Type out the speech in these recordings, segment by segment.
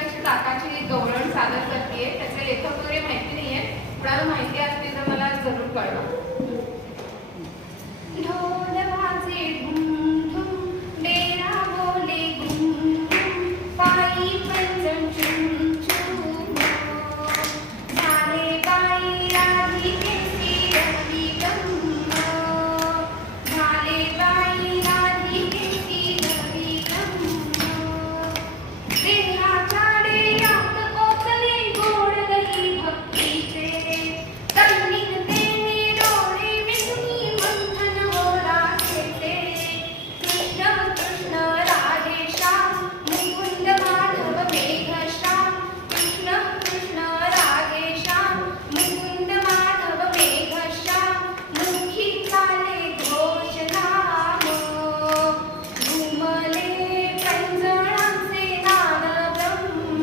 अशी ताकाची गवळण सादर करते. त्याचे लेखक वगैरे माहिती नाहीये. कुणाला माहिती असते तर मला जरूर कळवा. ढोल वाजे धूम धूम, डेरा बोले घुम घुम, पायी पंजन चुम चुम, झाले बाई राधिकेची रवी गंग, झाले बाई राधिकेची रवी गंग, देहाच्या डेऱ्यात ओतले गोड लई भक्तीचे, तन्नीत तेने डोळे मिटूनी मंथन ओला घेते. कृष्ण कृष्ण राधेश्याम, मुकुंद माधव मेघश्याम, कृष्ण कृष्ण राधेश्याम, मुकुंद माधव मेघश्याम, मुखी चाले घोषनाम, घुमले पंजणांचे नाद ब्रह्म,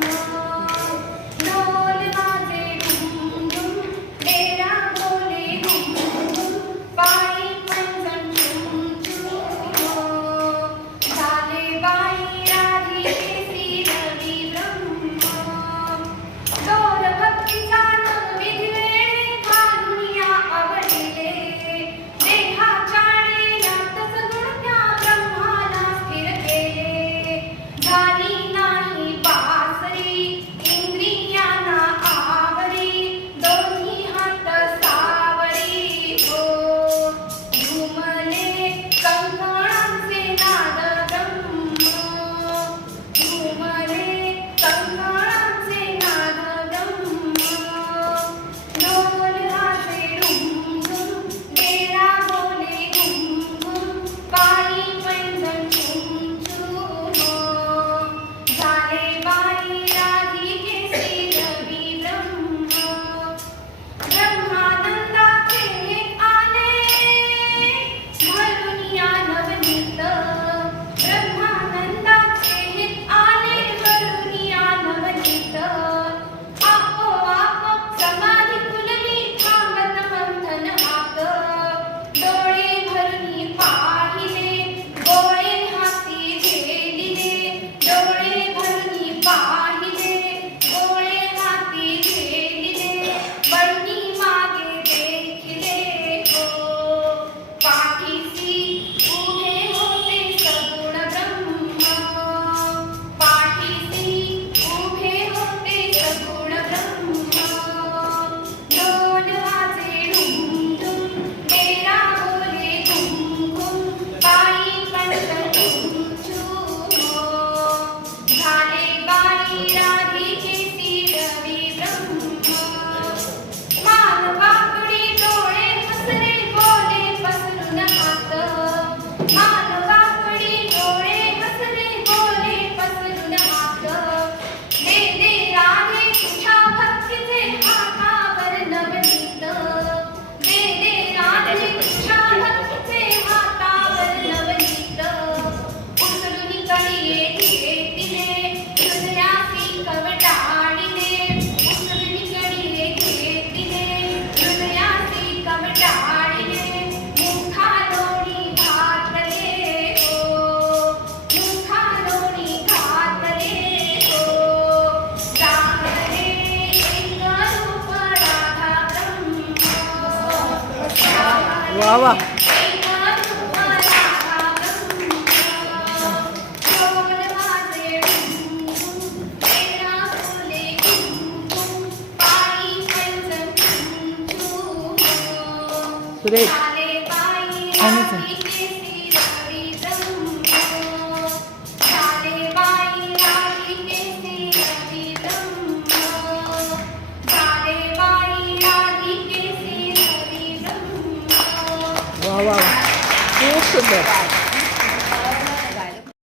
ढोल वाजे धूम धूम, डेरा बोले घुम घुम, पायी पंजन चुम चुम, झाले बाई राधिकेची रवी ब्रह्म. दोर भक्तीचा नवविध वेळे घालून या आवडले, देहाच्या डेऱ्यातच गुणत्या ब्रह्माला स्थिर केले. झाली नाही बासरी इंद्रियांना आवरी, दोन्ही हात सावरी हो, घुमले कंकणांचे नाद ब्रह्म, घुमले कंकणांचे नाद ब्रह्म. ढोल वाजे धूम धूम, डेरा बोले घुम घुम, पायी पंजन चुम चुम, झाले बाई राधिकेची रवी ब्रह्म. ब्रह्मानंदाचे आले भरून या नवनीत, ब्रह्मानंदाचे आले भरून या नवनीत. आपोआप समाधी खुलली थांबत मंथन हात, डोळे भरणी पाहिले गोळे हाती झेलिले, डोळे भरणी पाहिले गोळे हाती झेलिले, बळणी मागे देखिले हो, पाठीसी उभे होते सगुण ब्रह्म, पाठीसी उभे होते सगुण ब्रह्म. ढोल वाजे धूम धूम, डेरा बोले घुम घुम, पायी पंजन चुम चुम, झाले बाई राधिकेची रवी ब्रह्म. मानवाकडे डोळे हसरे बोले पसरून हात, मानवाकडे डोळे हसरे बोले पसरून हात, दे दे राधे तुझ्या भक्तीचे हातावर नवनीत, दे दे राधे तुझ्या भक्तीचे हातावर नवनीत. उचलून कळीये घेतिले, हृदयासी कवटाळिले, उचलून कळीये घेतिले, हृदयासी कवटाळिले, मुखालोणी घातले हो, मुखालोणी घातले हो, जाणले एक रूप राधा ब्रह्म, वा वा. एक रूप राधा ब्रह्म. ढोल वाजे धूम धूम, डेरा बोले घुम घुम, पायी पंजन चुम चुम, सुरेश. झाले बाई आणि सर. राधिकेची रवी ब्रह्म, झाले बाई राधिकेची रवी ब्रह्म, झाले बाई राधिकेची रवी ब्रह्म. वा वा. खूप सुंदर.